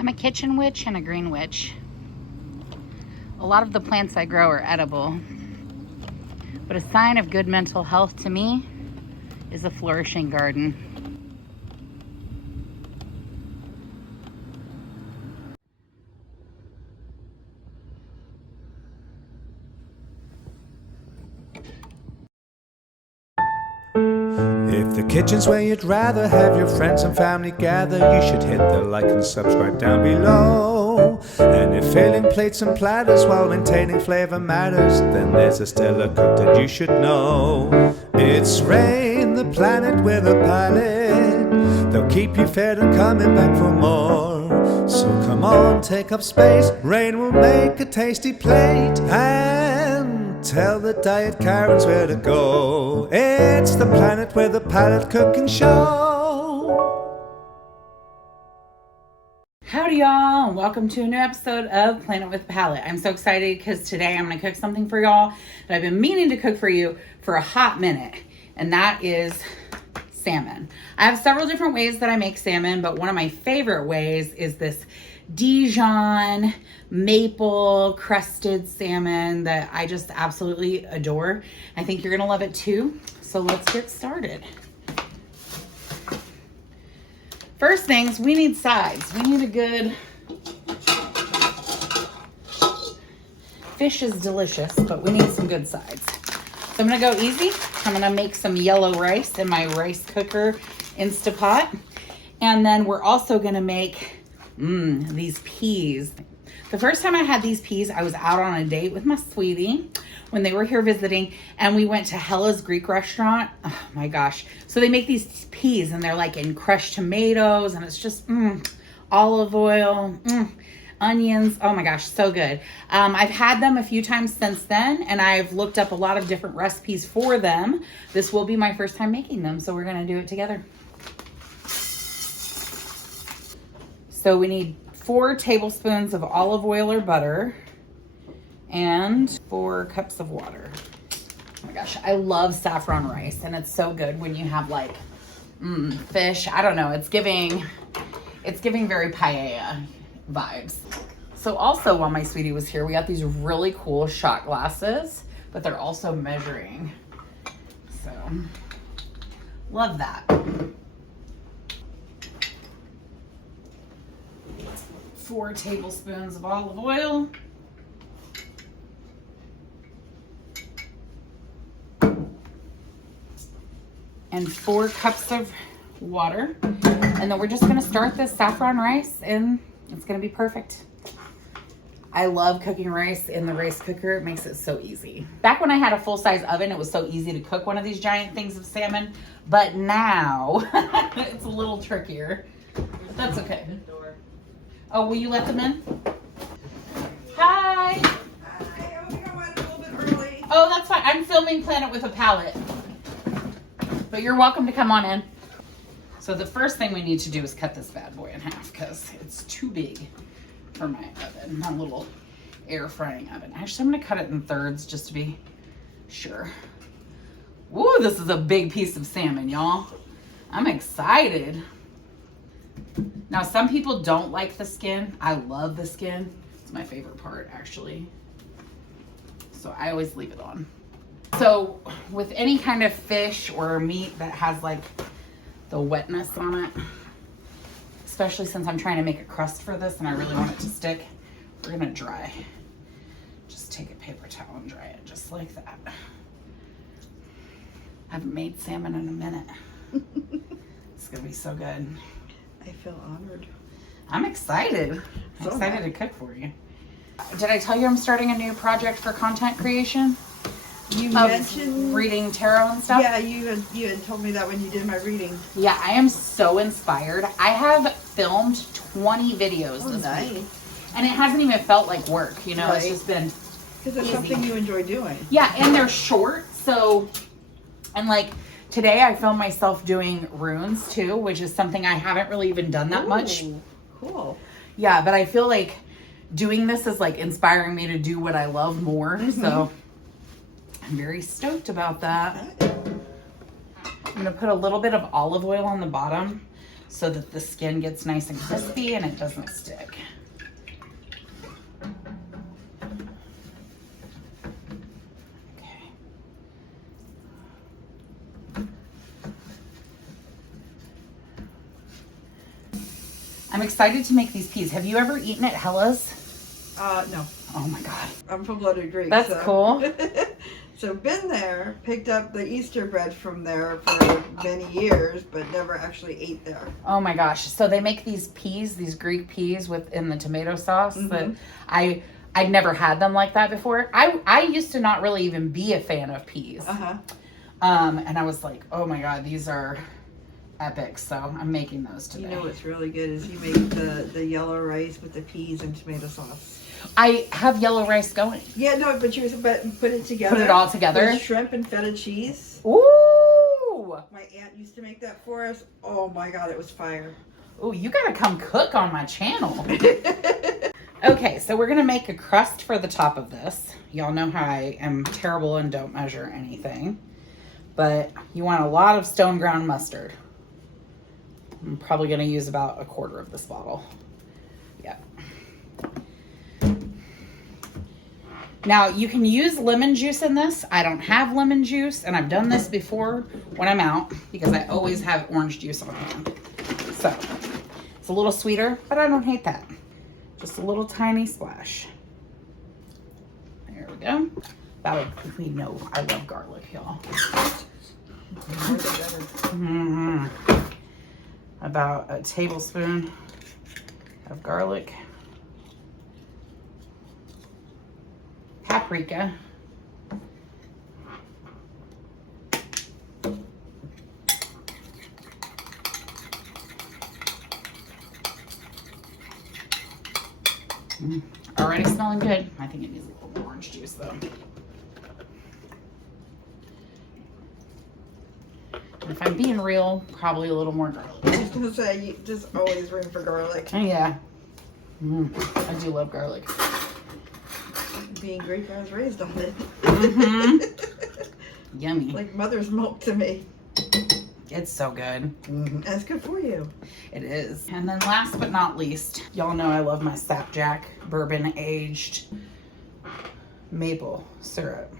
I'm a kitchen witch and a green witch. A lot of the plants I grow are edible, but a sign of good mental health to me is a flourishing garden. If the kitchen's where you'd rather have your friends and family gather, you should hit the like and subscribe down below. And if filling plates and platters while maintaining flavor matters, then there's a stellar cook that you should know. It's Rain, the planet with a palate. They'll keep you fed and coming back for more. So come on, take up space. Rain will make a tasty plate. And tell the diet Karens where to go. It's the planet with a palate cooking show. Howdy y'all, and welcome to a new episode of Planet with Palette. I'm so excited because today I'm going to cook something for y'all that I've been meaning to cook for you for a hot minute, and that is salmon. I have several different ways that I make salmon, but one of my favorite ways is this Dijon maple crusted salmon that I just absolutely adore. I think you're gonna love it too. So let's get started. First things, we need sides. We need a good, fish is delicious, but we need some good sides. So I'm gonna go easy. I'm gonna make some yellow rice in my rice cooker Instapot. And then we're also gonna make these peas. The first time I had these peas, I was out on a date with my sweetie when they were here visiting, and we went to Hella's Greek restaurant. Oh my gosh. So they make these peas and they're like in crushed tomatoes, and it's just olive oil, onions. Oh my gosh, so good. I've had them a few times since then, and I've looked up a lot of different recipes for them. This will be my first time making them, so we're gonna do it together. So we need 4 tablespoons of olive oil or butter and 4 cups of water. Oh my gosh, I love saffron rice, and it's so good when you have like fish. I don't know, it's giving very paella vibes. So also while my sweetie was here, we got these really cool shot glasses, but they're also measuring. So love that. 4 tablespoons of olive oil. And 4 cups of water. And then we're just gonna start this saffron rice, and it's gonna be perfect. I love cooking rice in the rice cooker. It makes it so easy. Back when I had a full-size oven, it was so easy to cook one of these giant things of salmon, but now it's a little trickier. But that's okay. Oh, will you let them in? Hi. Hi, I think I went a little bit early. Oh, that's fine. I'm filming Planet with a Palette. But you're welcome to come on in. So the first thing we need to do is cut this bad boy in half because it's too big for my oven, my little air frying oven. Actually, I'm gonna cut it in thirds just to be sure. Ooh, this is a big piece of salmon, y'all. I'm excited. Now, some people don't like the skin. I love the skin. It's my favorite part, actually. So I always leave it on. So with any kind of fish or meat that has like the wetness on it, especially since I'm trying to make a crust for this and I really want it to stick, we're gonna dry. Just take a paper towel and dry it just like that. I haven't made salmon in a minute. It's gonna be so good. I feel honored. I'm excited. I'm excited to cook for you. Did I tell you I'm starting a new project for content creation? You mentioned reading tarot and stuff? Yeah, you had told me that when you did my reading. Yeah, I am so inspired. I have filmed 20 videos this week. And it hasn't even felt like work, you know, Right. It's just been Because it's easy. something you enjoy doing. Yeah, and they're short, so, and like, today I filmed myself doing runes too, which is something I haven't really even done that much. Cool. Yeah, but I feel like doing this is like inspiring me to do what I love more. So I'm very stoked about that. I'm gonna put a little bit of olive oil on the bottom so that the skin gets nice and crispy and it doesn't stick. Okay. I'm excited to make these peas. Have you ever eaten at Hella's? No. Oh my God. I'm full-blooded Greek. That's so. cool. So been there, picked up the Easter bread from there for many years, but never actually ate there. Oh my gosh. So they make these peas, these Greek peas within the tomato sauce that I'd never had them like that before. I used to not really even be a fan of peas. And I was like, oh my God, these are epic. So I'm making those today. You know what's really good is you make the yellow rice with the peas and tomato sauce. I have yellow rice going. Yeah, no, but put it together. Put it all together? With shrimp and feta cheese. Ooh. My aunt used to make that for us. Oh my God, it was fire. Ooh, you gotta come cook on my channel. Okay, so we're gonna make a crust for the top of this. Y'all know how I am terrible and don't measure anything. But you want a lot of stone ground mustard. I'm probably gonna use about 1/4 of this bottle. Yeah. Now, you can use lemon juice in this. I don't have lemon juice, and I've done this before when I'm out because I always have orange juice on hand. So, it's a little sweeter, but I don't hate that. Just a little tiny splash. There we go. We know I love garlic, y'all. About a tablespoon of garlic. Paprika. Already smelling good. I think it needs a little more orange juice though. And if I'm being real, probably a little more garlic. I was gonna say, you just always room for garlic. Yeah. I do love garlic. Being Greek, I was raised on it. Yummy. Like mother's milk to me. It's so good. That's good for you. It is. And then last but not least, y'all know I love my Sapjack bourbon aged maple syrup.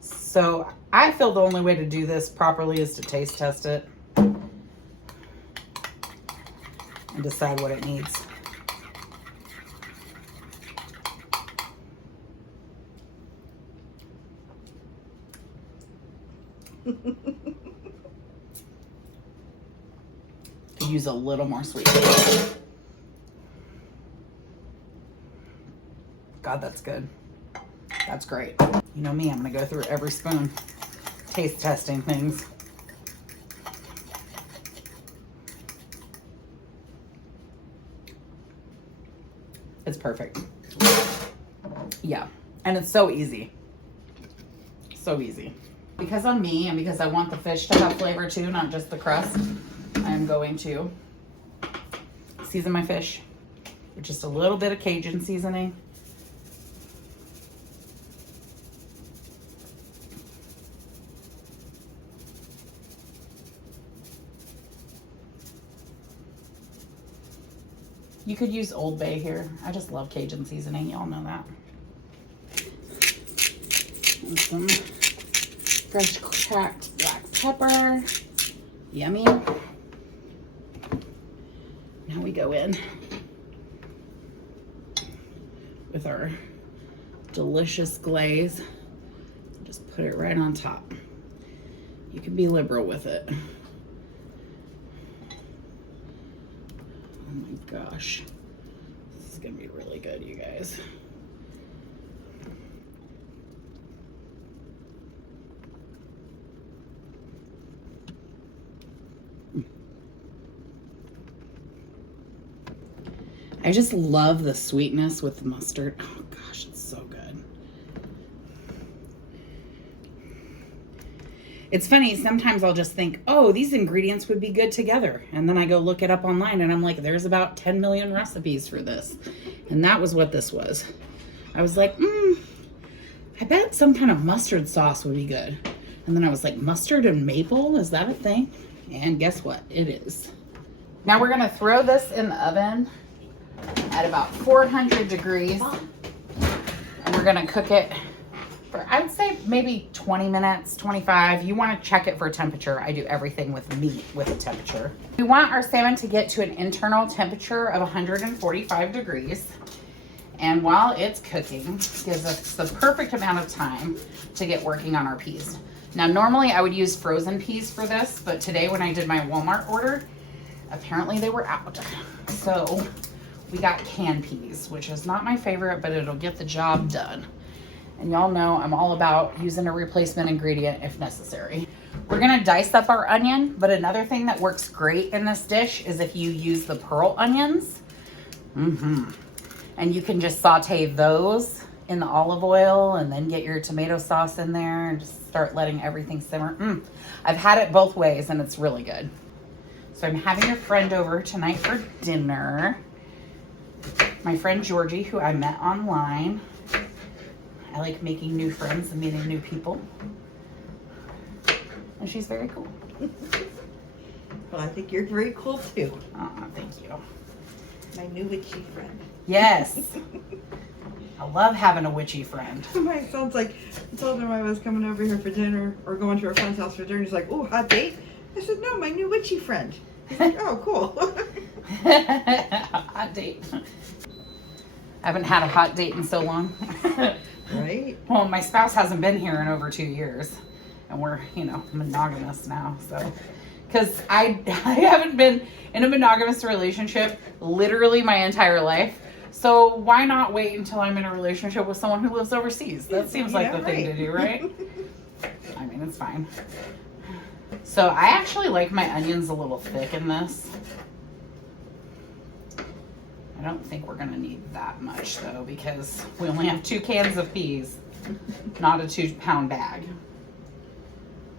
So I feel the only way to do this properly is to taste test it and decide what it needs. Could use a little more sweetness. God, that's good. That's great. You know me, I'm gonna go through every spoon, taste testing things. It's perfect. Yeah, and it's so easy. So easy. Because I'm me and because I want the fish to have flavor too, not just the crust, I'm going to season my fish with just a little bit of Cajun seasoning. You could use Old Bay here. I just love Cajun seasoning. Y'all know that. And some fresh cracked black pepper. Yummy. Now we go in with our delicious glaze. Just put it right on top. You can be liberal with it. Oh my gosh. This is gonna be really good, you guys. I just love the sweetness with the mustard. Oh gosh, it's so good. It's funny, sometimes I'll just think, oh, these ingredients would be good together. And then I go look it up online and I'm like, there's about 10 million recipes for this. And that was what this was. I was like, I bet some kind of mustard sauce would be good. And then I was like, mustard and maple, is that a thing? And guess what? It is. Now we're gonna throw this in the oven at about 400 degrees. And we're gonna cook it for, I would say maybe 20 minutes, 25. You wanna check it for temperature. I do everything with meat with a temperature. We want our salmon to get to an internal temperature of 145 degrees. And while it's cooking, gives us the perfect amount of time to get working on our peas. Now, normally I would use frozen peas for this, but today when I did my Walmart order, apparently they were out. So we got canned peas, which is not my favorite, but it'll get the job done. And y'all know I'm all about using a replacement ingredient if necessary. We're gonna dice up our onion, but another thing that works great in this dish is if you use the pearl onions. And you can just saute those in the olive oil and then get your tomato sauce in there and just start letting everything simmer. I've had it both ways and it's really good. So I'm having a friend over tonight for dinner. My friend Georgie, who I met online. I like making new friends and meeting new people. And she's very cool. Well, I think you're very cool too. Thank you. My new witchy friend. Yes. I love having a witchy friend. My son's like, I told him I was coming over here for dinner or going to a friend's house for dinner. He's like, oh, hot date? I said, no, my new witchy friend. He's like, oh, cool. Hot date. I haven't had a hot date in so long. Right? Well, my spouse hasn't been here in over 2 years. And we're, you know, monogamous now. So, because I haven't been in a monogamous relationship literally my entire life. So why not wait until I'm in a relationship with someone who lives overseas? That seems like the thing to do, right? I mean, it's fine. So I actually like my onions a little thick in this. I don't think we're gonna need that much though, because we only have 2 cans of peas, not a 2-pound bag.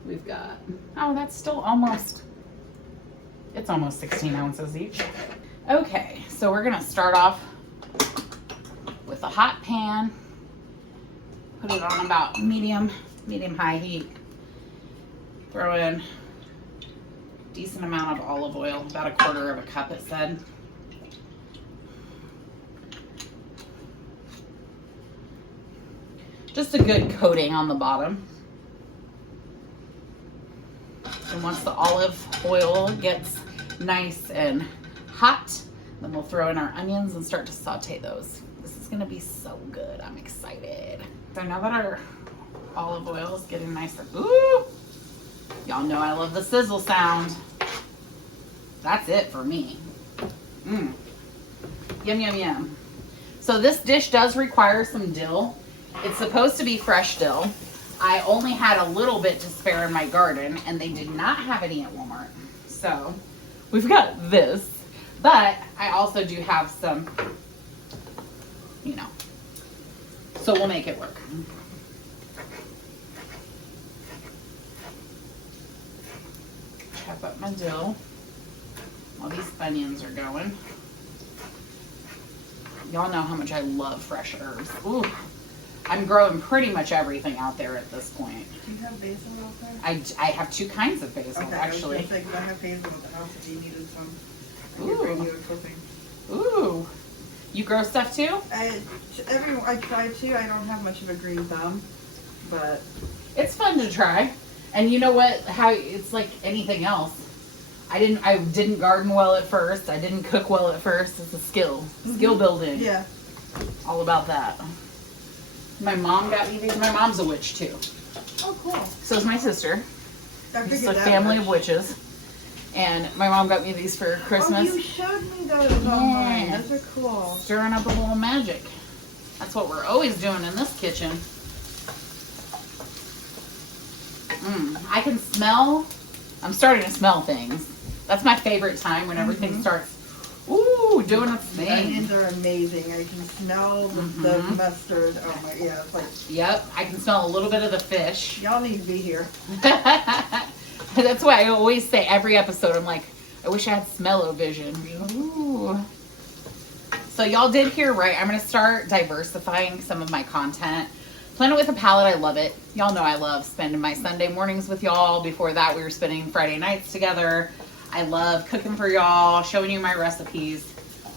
We've got, oh, that's still almost, it's almost 16 ounces each. Okay, so we're gonna start off with a hot pan. Put it on about medium-high heat. Throw in a decent amount of olive oil, about a 1/4 of a cup it said. Just a good coating on the bottom. And once the olive oil gets nice and hot, then we'll throw in our onions and start to saute those. This is gonna be so good. I'm excited. So now that our olive oil is getting nicer, ooh, y'all know I love the sizzle sound. That's it for me. Yum, yum, yum. So this dish does require some dill. It's supposed to be fresh dill. I only had a little bit to spare in my garden, and they did not have any at Walmart. So we've got this, but I also do have some, you know, so we'll make it work. Chop up my dill while these onions are going. Y'all know how much I love fresh herbs. Ooh. I'm growing pretty much everything out there at this point. Do you have basil out there? I have 2 kinds of basil, Okay, actually. I was gonna say, 'cause I have basil at the house if you needed some. I Ooh. could bring you a clipping. Ooh. You grow stuff too? I try to. I don't have much of a green thumb, but It's fun to try. And you know what? How it's like anything else. I didn't garden well at first. I didn't cook well at first. It's a skill. Skill building. yeah. All about that. My mom got me these. My mom's a witch too. Oh, cool. So is my sister. I It's figured a that family much. of witches. And my mom got me these for Christmas. Oh, you showed me those online. Yeah. Those are cool. Stirring up a little magic. That's what we're always doing in this kitchen. I can smell, I'm starting to smell things. That's my favorite time when everything starts, ooh, doing its thing. Onions are amazing. I can smell the mustard. Oh my, yeah, it's like, Yep, I can smell a little bit of the fish. y'all need to be here. That's why I always say every episode, I'm like, I wish I had smell-o-vision. Ooh. So y'all did hear right. I'm going to start diversifying some of my content. Plan it with a palette, I love it. Y'all know I love spending my Sunday mornings with y'all. Before that, we were spending Friday nights together. I love cooking for y'all, showing you my recipes,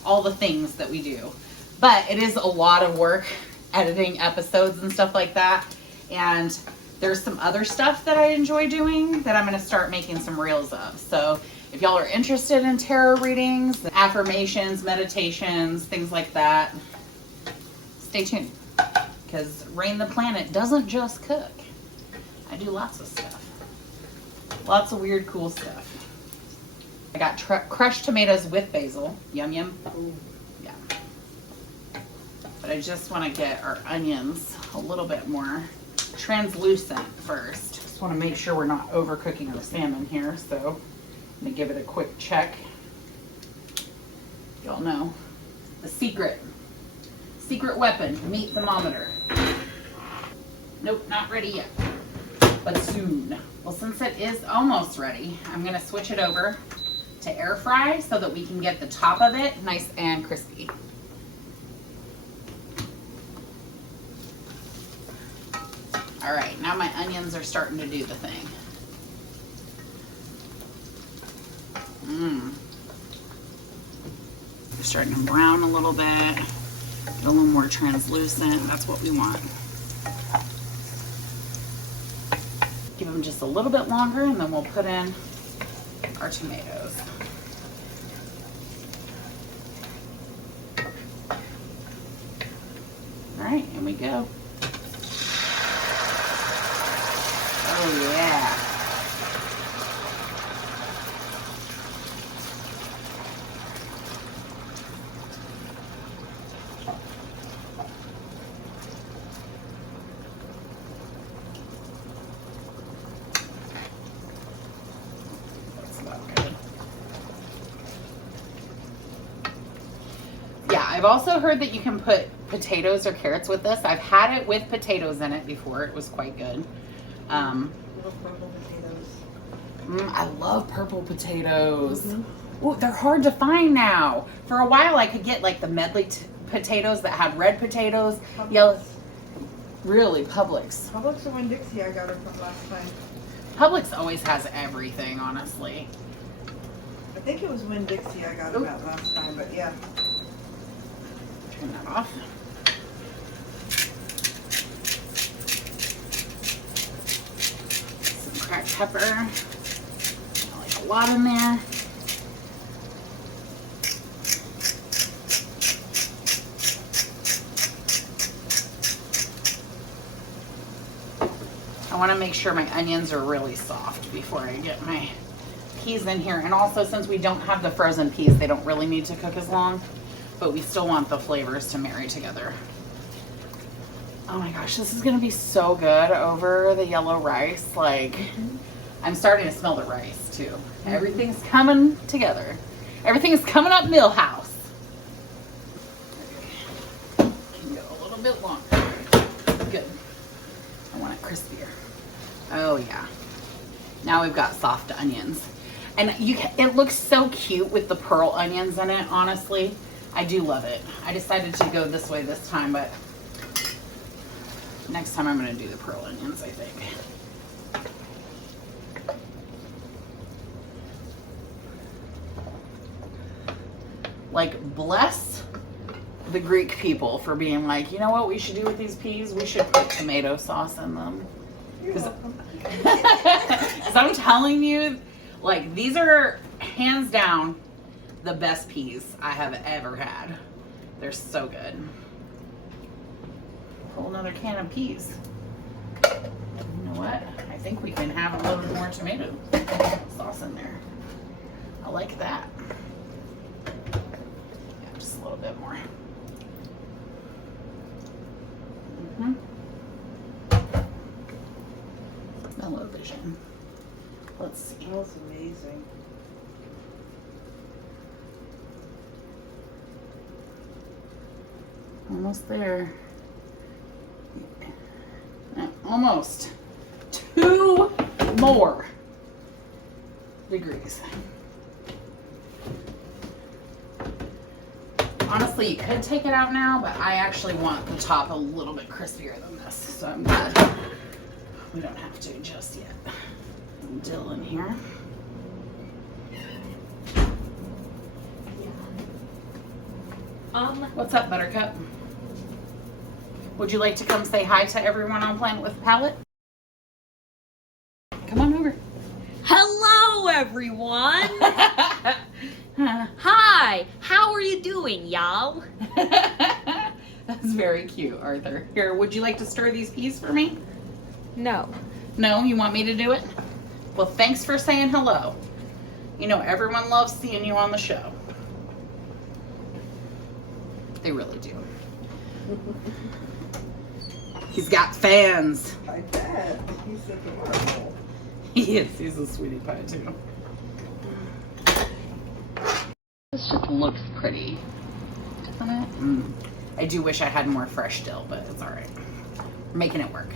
all the things that we do. But it is a lot of work editing episodes and stuff like that. And there's some other stuff that I enjoy doing that I'm going to start making some reels of. So if y'all are interested in tarot readings, affirmations, meditations, things like that, stay tuned. Because Rain the Planet doesn't just cook. I do lots of stuff. Lots of weird, cool stuff. I got crushed tomatoes with basil. Yum, yum. Ooh. Yeah. But I just want to get our onions a little bit more translucent first. Just want to make sure we're not overcooking our salmon here. So I'm going to give it a quick check. Y'all know the secret weapon, meat thermometer. Nope, not ready yet, but soon. Well, since it is almost ready, I'm going to switch it over to air fry so that we can get the top of it nice and crispy. All right, now my onions are starting to do the thing. They're starting to brown a little bit, get a little more translucent. That's what we want. Give them just a little bit longer and then we'll put in our tomatoes. All right, here we go. Oh yeah. I've also heard that you can put potatoes or carrots with this. I've had it with potatoes in it before. It was quite good. Little purple potatoes. I love purple potatoes. Ooh, they're hard to find now. For a while, I could get like the medley potatoes that had red potatoes, yellow. Really, Publix. Publix or Winn-Dixie I got her from last time. Publix always has everything, honestly. I think it was Winn-Dixie I got them at last time, but yeah. Turn that off. Some cracked pepper. Like a lot in there. I want to make sure my onions are really soft before I get my peas in here. And also, since we don't have the frozen peas, they don't really need to cook as long. But we still want the flavors to marry together. Oh my gosh, this is gonna be so good over the yellow rice. Like, I'm starting to smell the rice too. Everything's coming together. Everything's coming up Millhouse. Can go a little bit longer. Good. I want it crispier. Oh yeah. Now we've got soft onions. And it looks so cute with the pearl onions in it, honestly. I do love it. I decided to go this way this time, but next time I'm going to do the pearl onions, I think. Like, bless the Greek people for being like, you know what we should do with these peas? We should put tomato sauce in them. You're welcome. Because I'm telling you, like, these are hands down the best peas I have ever had. They're so good. Whole another can of peas. You know what? I think we can have a little more tomato sauce in there. I like that. Yeah, just a little bit more. Smell-o-vision. Let's see. It smells amazing. Almost there. Almost. 2 more degrees. Honestly, you could take it out now, but I actually want the top a little bit crispier than this, so I'm glad we don't have to just yet. Some dill in here. What's up, Buttercup? Would you like to come say hi to everyone on Planet with Palette? Come on over. Hello, everyone. Hi. How are you doing, y'all? That's very cute, Arthur. Here, would you like to stir these peas for me? No. No, you want me to do it? Well, thanks for saying hello. You know, everyone loves seeing you on the show. They really do. He's got fans. I bet. He's adorable. He is. He's a sweetie pie, too. This just looks pretty, doesn't it? I do wish I had more fresh dill, but it's all right. We're making it work.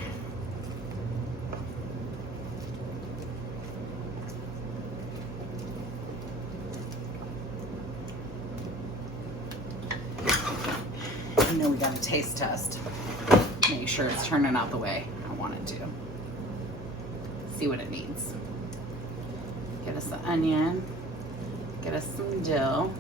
You know we got a taste test. Make sure it's turning out the way I want it to. See what it needs. Get us the onion. Get us some dill.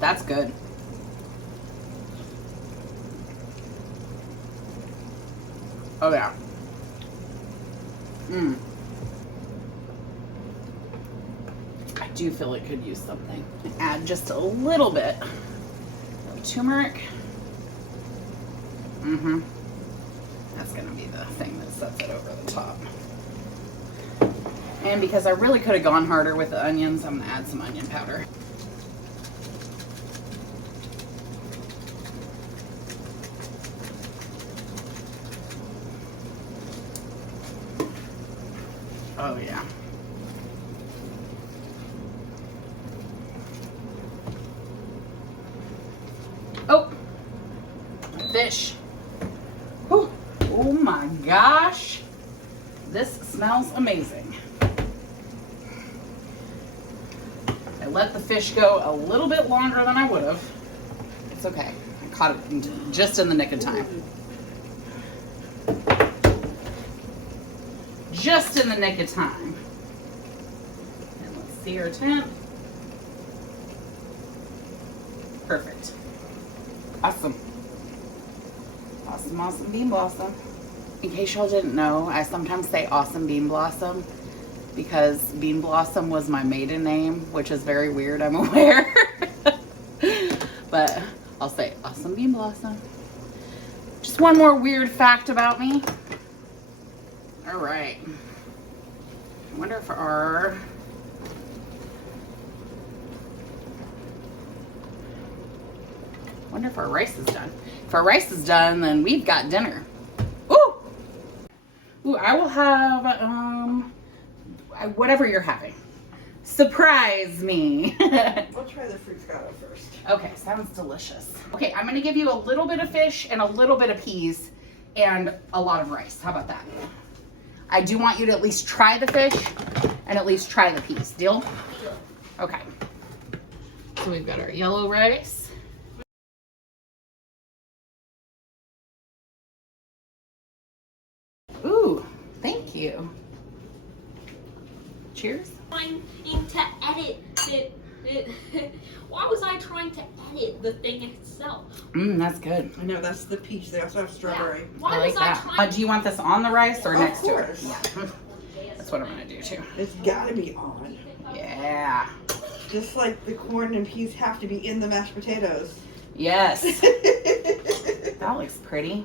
That's good. Oh yeah. I do feel it could use something. Add just a little bit of turmeric. That's gonna be the thing that sets it over the top. And because I really could have gone harder with the onions, I'm gonna add some onion powder. Oh yeah. Oh, fish. Whew. Oh my gosh. This smells amazing. I let the fish go a little bit longer than I would have. It's okay. I caught it just in the nick of time. Just in the nick of time. And let's see our temp. Perfect. Awesome. Awesome, awesome bean blossom. In case y'all didn't know, I sometimes say awesome bean blossom because bean blossom was my maiden name, which is very weird, I'm aware. But I'll say awesome bean blossom. Just one more weird fact about me. All right. I wonder if our rice is done. If our rice is done, then we've got dinner. Ooh! Ooh, I will have whatever you're having. Surprise me. I'll try the fruscato first. Okay, sounds delicious. Okay, I'm gonna give you a little bit of fish and a little bit of peas and a lot of rice. How about that? I do want you to at least try the fish and at least try the peas. Deal? Sure. Okay. So we've got our yellow rice. Ooh, thank you. Cheers. Trying to edit it. Why was I trying to edit the thing itself? That's good. I know, that's the peach. They also have strawberry. Yeah. Why I like was that. I trying? Do you want this on the rice or Of next course. to it? Yeah. That's what I'm gonna do too. It's gotta be on. Yeah. Just like the corn and peas have to be in the mashed potatoes. Yes. That looks pretty.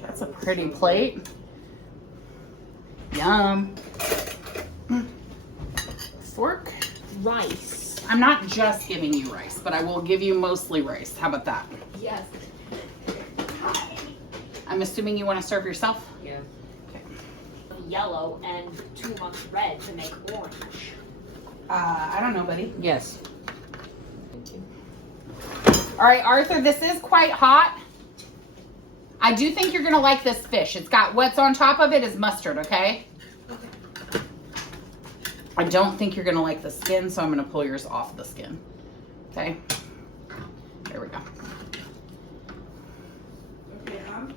That's a pretty plate. Yum. Fork. Rice. I'm not just giving you rice, but I will give you mostly rice. How about that? Yes. I'm assuming you want to serve yourself? Yes. Okay. Yellow and 2 months red to make orange. I don't know, buddy. Yes. All right, Arthur, this is quite hot. I do think you're gonna like this fish. It's got what's on top of it is mustard, okay? I don't think you're gonna like the skin, so I'm gonna pull yours off the skin. Okay? There we go. Okay, I'm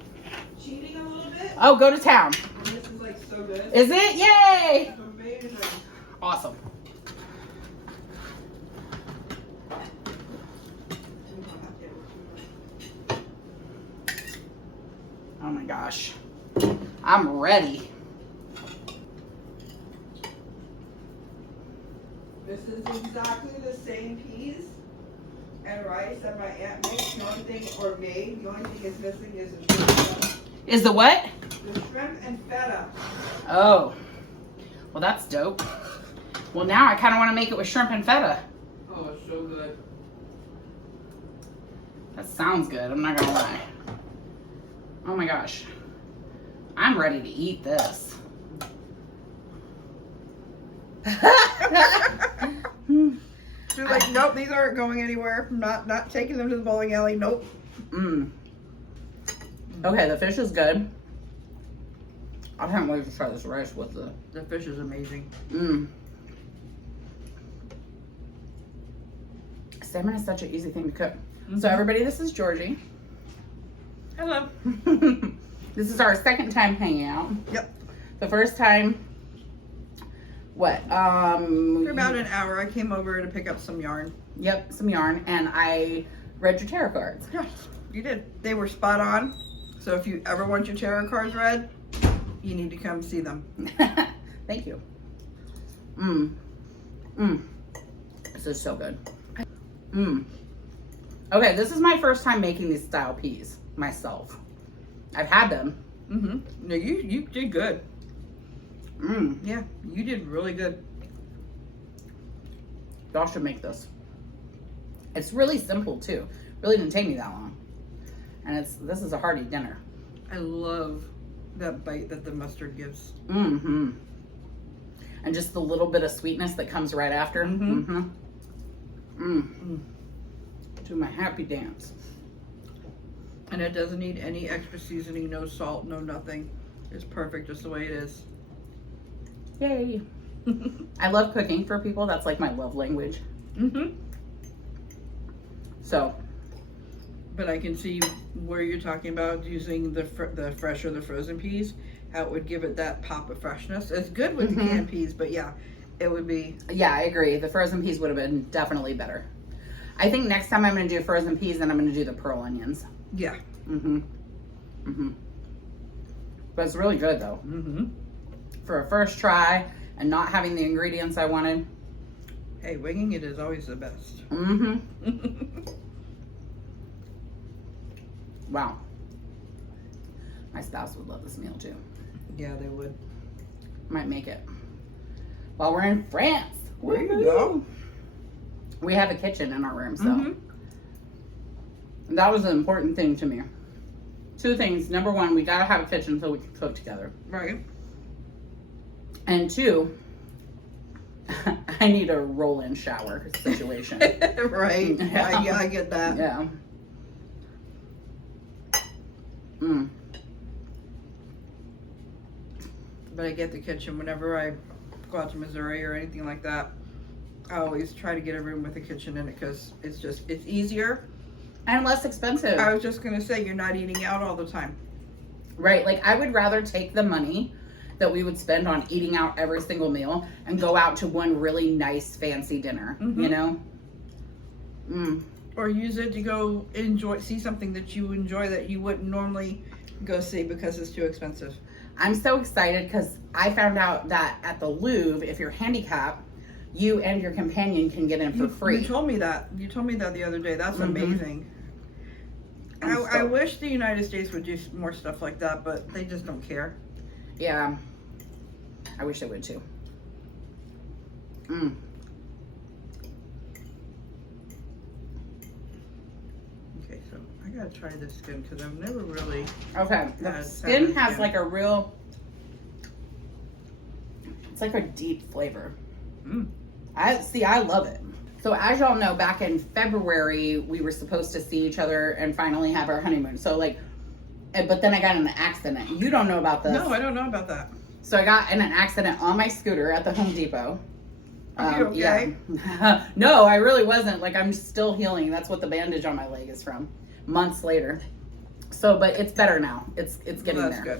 cheating a little bit. Oh, go to town. This is like so good. Is it? Yay! It's amazing. Awesome. Oh my gosh. I'm ready. This is exactly the same peas and rice that my aunt makes. The only thing, or made, the only thing is missing is the shrimp. Is the what? The shrimp and feta. Oh. Well, that's dope. Well, now I kind of want to make it with shrimp and feta. Oh, it's so good. That sounds good. I'm not going to lie. Oh my gosh. I'm ready to eat this. She's like, nope, these aren't going anywhere. I'm not taking them to the bowling alley. Nope. Okay, the fish is good. I can't wait to try this rice with the... The fish is amazing. Salmon is such an easy thing to cook. So everybody, this is Georgie. Hello. This is our second time hanging out. Yep. The first time, what? For about an hour, I came over to pick up some yarn. Yep, some yarn, and I read your tarot cards. Yes, you did. They were spot on. So if you ever want your tarot cards read, you need to come see them. Thank you. This is so good. Okay, this is my first time making these style peas myself. I've had them. No, you did good. Yeah, you did really good. Y'all should make this. It's really simple too. Really didn't take me that long. And this is a hearty dinner. I love that bite that the mustard gives. And just the little bit of sweetness that comes right after. Do my happy dance. And it doesn't need any extra seasoning, no salt, no nothing. It's perfect just the way it is. Yay. I love cooking for people. That's like my love language. So. But I can see where you're talking about using the fresh or the frozen peas, how it would give it that pop of freshness. It's good with the canned peas, but yeah, it would be. Yeah, I agree. The frozen peas would have been definitely better. I think next time I'm going to do frozen peas and I'm going to do the pearl onions. Yeah. But it's really good though. For a first try and not having the ingredients I wanted. Hey, winging it is always the best. Wow. My spouse would love this meal too. Yeah, they would. Might make it while we're in France. There you go. We have a kitchen in our room, so that was an important thing to me. Two things. Number one, we gotta have a kitchen so we can cook together. Right. And two, I need a roll-in shower situation. Right. Yeah, I get that. Yeah. But I get the kitchen whenever I go out to Missouri or anything like that. I always try to get a room with a kitchen in it because it's easier. And less expensive. I was just going to say, you're not eating out all the time. Right. Like, I would rather take the money that we would spend on eating out every single meal and go out to one really nice, fancy dinner, you know? Or use it to go see something that you enjoy that you wouldn't normally go see because it's too expensive. I'm so excited because I found out that at the Louvre, if you're handicapped, you and your companion can get in for free. You told me that. You told me that the other day. That's amazing. I wish the United States would do more stuff like that, but they just don't care. Yeah. I wish they would too. Okay, so I gotta try this skin because I've never really. Okay, the skin has like a real. It's like a deep flavor. I love it. So as y'all know, back in February, we were supposed to see each other and finally have our honeymoon. So like, but then I got in an accident. You don't know about this. No, I don't know about that. So I got in an accident on my scooter at the Home Depot. Are you okay? Yeah. No, I really wasn't. Like, I'm still healing. That's what the bandage on my leg is from. Months later. So, but it's better now. It's getting That's there.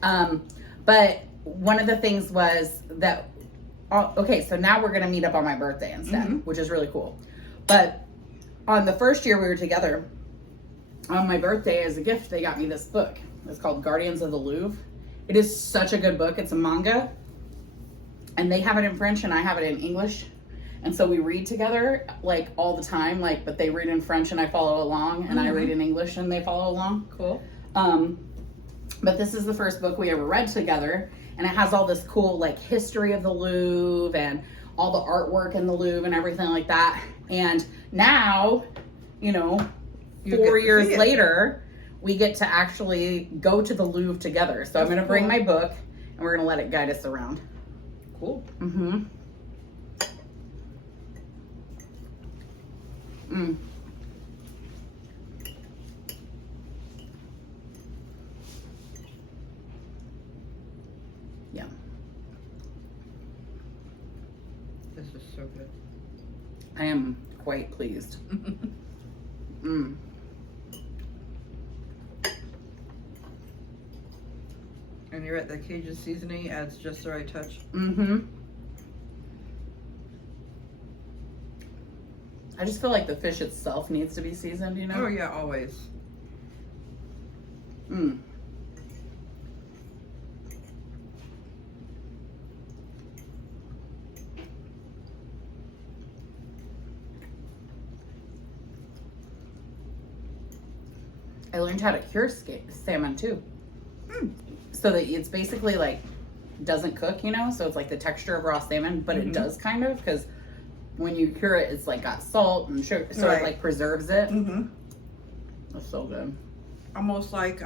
good. But one of the things was that, okay, so now we're going to meet up on my birthday instead, which is really cool. But on the first year we were together, on my birthday as a gift, they got me this book. It's called Guardians of the Louvre. It is such a good book. It's a manga. And they have it in French and I have it in English. And so we read together like all the time, like, but they read in French and I follow along, and I read in English and they follow along. Cool. But this is the first book we ever read together, and it has all this cool like history of the Louvre and all the artwork in the Louvre and everything like that. And now, you know, 4 years later, we get to actually go to the Louvre together. So I'm going to bring my book and we're going to let it guide us around. Cool. Mm-hmm. Mm. Yeah. This is so good. I am quite pleased. Mm. And you're right, that Cajun seasoning adds just the right touch. Mm-hmm. I just feel like the fish itself needs to be seasoned, you know? Oh yeah, always. Mm. I learned how to cure salmon too. So that it's basically like doesn't cook, you know? So it's like the texture of raw salmon, but it does kind of, because when you cure it, it's like got salt and sugar, so it like preserves it. That's so good. Almost like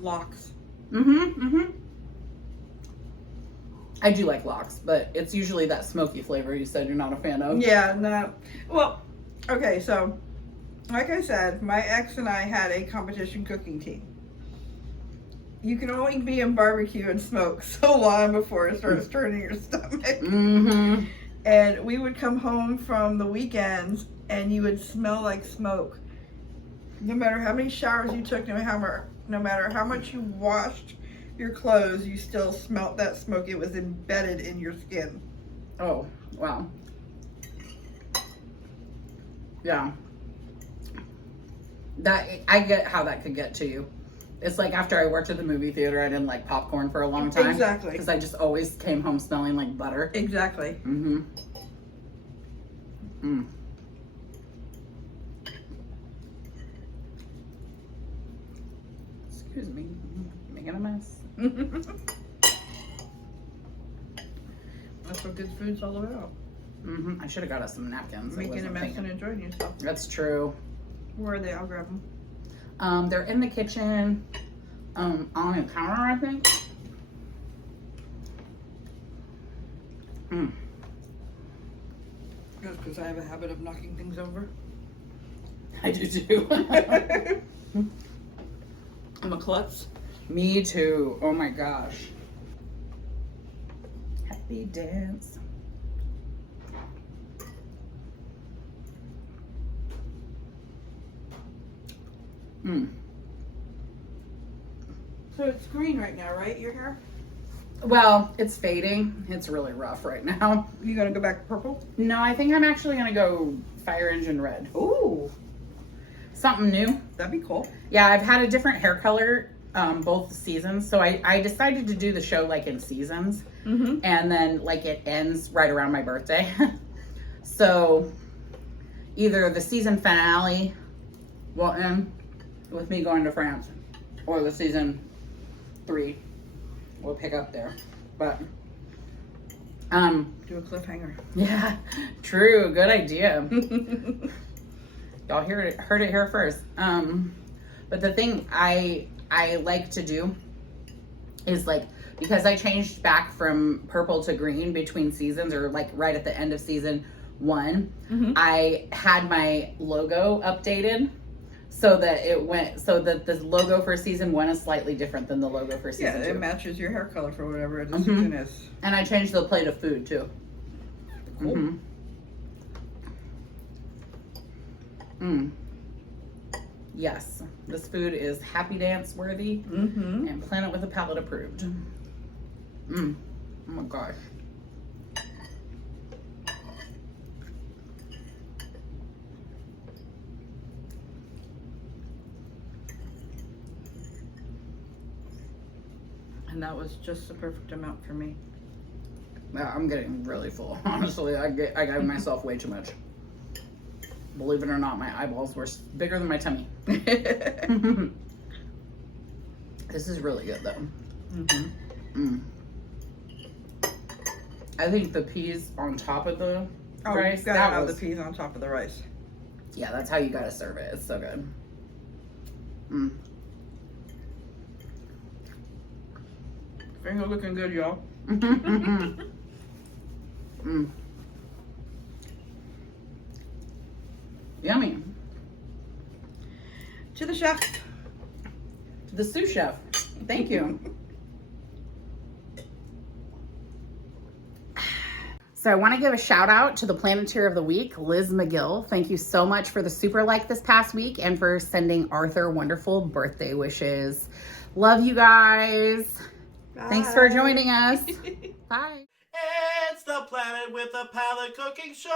lox. I do like lox, but it's usually that smoky flavor you said you're not a fan of. Yeah, no. Well, okay, so like I said, my ex and I had a competition cooking team. You can only be in barbecue and smoke so long before it starts turning your stomach. And we would come home from the weekends and you would smell like smoke. No matter how many showers you took, no matter how much you washed your clothes, you still smelt that smoke. It was embedded in your skin. Oh, wow. Yeah. I get how that could get to you. It's like after I worked at the movie theater, I didn't like popcorn for a long time. Exactly. Because I just always came home smelling like butter. Exactly. Excuse me. Making a mess. That's what good food's all about. I should have got us some napkins. Making a mess and enjoying yourself. That's true. Where are they? I'll grab them. They're in the kitchen, on the counter, I think. Just because I have a habit of knocking things over. I do too. I'm a klutz. Me too. Oh my gosh. Happy dance. So it's green right now, right? Your hair? Well, it's fading. It's really rough right now. You gonna go back to purple? No, I think I'm actually gonna go fire engine red. Ooh, Something new. that'd be cool. Yeah, I've had a different hair color both seasons. So I decided to do the show like in seasons. And then like it ends right around my birthday. So either the season finale will end with me going to France, or the season 3 will pick up there. But Do a cliffhanger. yeah, true, good idea. Y'all heard it here first. But the thing I like to do is like, because I changed back from purple to green between seasons, or like right at the end of season one, Mhm. I had my logo updated so that the logo for season 1 is slightly different than the logo for Yeah, season 2. it matches your hair color for whatever the Mhm. season is. And I changed the plate of food too. Cool. Mhm. Mm. Yes, this food is happy dance worthy Mm-hmm. and Planet with a Palate approved. Mm. Oh my gosh. And that was just the perfect amount for me. Yeah, I'm getting really full. Honestly, I gave myself way too much. Believe it or not, my eyeballs were bigger than my tummy. This is really good though. Mm-hmm. Mm. I think the peas on top of the rice, You gotta that have was, the peas on top of the rice. yeah, that's how you gotta serve it. It's so good. Mm. Finger looking good, y'all. Mm. Yummy. To the chef. The sous chef. Thank you. So I want to give a shout out to the Planeteer of the Week, Liz McGill. Thank you so much for the super like this past week and for sending Arthur wonderful birthday wishes. Love you guys. Thanks for joining us. Bye. It's the Planet with a Palate Cooking Show.